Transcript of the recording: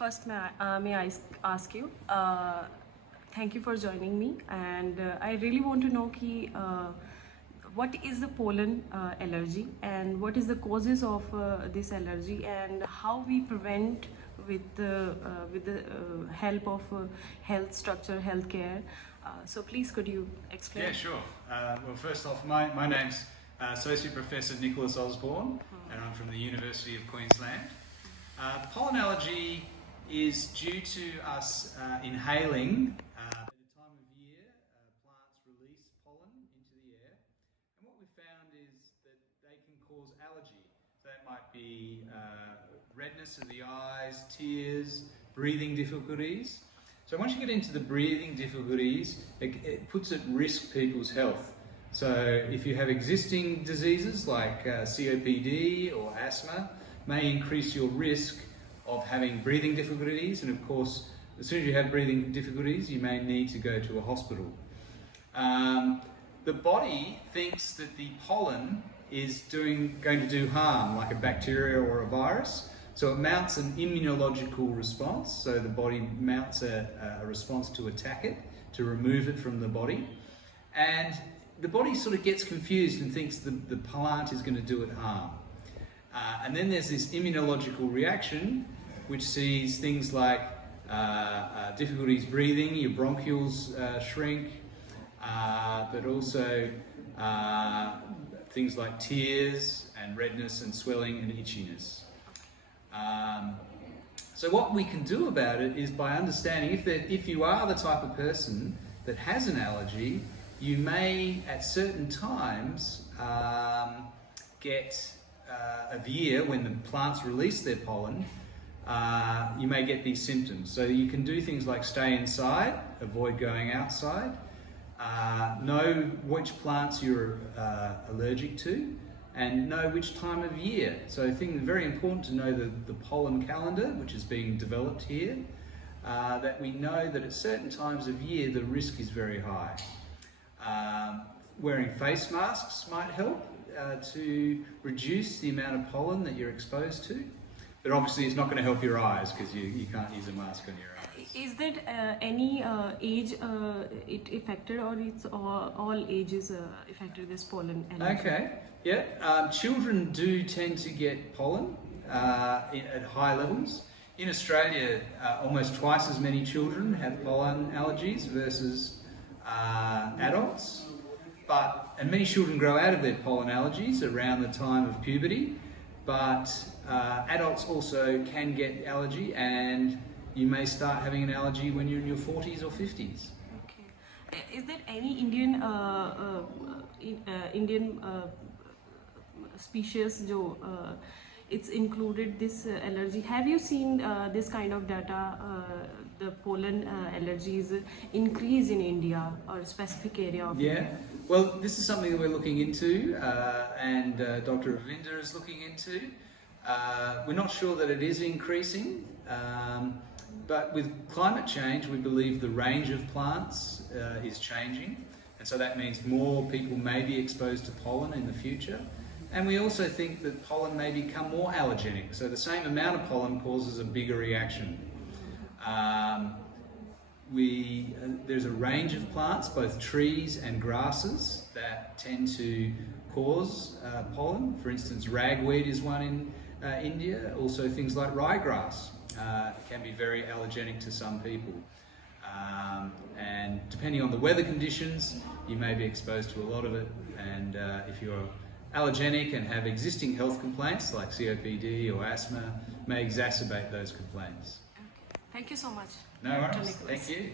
First, may I ask you, thank you for joining me, and I really want to know what is the pollen allergy and what is the causes of this allergy and how we prevent with the help of health structure, healthcare. So please could you explain? Yeah, sure. Well, first off, my name's Associate Professor Nicholas Osborne, and I'm from the University of Queensland. Pollen allergy is due to us inhaling at the time of year plants release pollen into the air, and what we've found is that they can cause allergy. So that might be redness of the eyes, tears, breathing difficulties. So once you get into the breathing difficulties, it puts at risk people's health. So if you have existing diseases like COPD or asthma, may increase your risk of having breathing difficulties, and of course, as soon as you have breathing difficulties, you may need to go to a hospital. The body thinks that the pollen is going to do harm, like a bacteria or a virus, so it mounts an immunological response, so the body mounts a response to attack it, to remove it from the body, and the body sort of gets confused and thinks the plant is going to do it harm. And then there's this immunological reaction which sees things like difficulties breathing, your bronchioles shrink, but also things like tears and redness and swelling and itchiness. So what we can do about it is by understanding if you are the type of person that has an allergy, you may at certain times get of year when the plants release their pollen, you may get these symptoms. So you can do things like stay inside, avoid going outside, know which plants you're allergic to, and know which time of year. So I think it's very important to know the pollen calendar, which is being developed here, that we know that at certain times of year the risk is very high. Wearing face masks might help to reduce the amount of pollen that you're exposed to, but obviously it's not going to help your eyes because you can't use a mask on your eyes. Is there any age it affected, or it's all ages affected this pollen allergy? Okay, yeah. Children do tend to get pollen at high levels. In Australia, almost twice as many children have pollen allergies versus adults. And many children grow out of their pollen allergies around the time of puberty, but adults also can get allergy, and you may start having an allergy when you're in your 40s or 50s. Okay. Is there any Indian species it's included this allergy? Have you seen this kind of data, the pollen allergies increase in India or specific area of India? Well, this is something that we're looking into, and Dr. Ravinder is looking into. We're not sure that it is increasing, but with climate change, we believe the range of plants is changing, and so that means more people may be exposed to pollen in the future. And we also think that pollen may become more allergenic, so the same amount of pollen causes a bigger reaction. There's a range of plants, both trees and grasses, that tend to cause pollen. For instance, ragweed is one in India. Also things like ryegrass can be very allergenic to some people. And depending on the weather conditions, you may be exposed to a lot of it. And if you're allergenic and have existing health complaints like COPD or asthma, may exacerbate those complaints. Thank you so much. No worries. Thank you.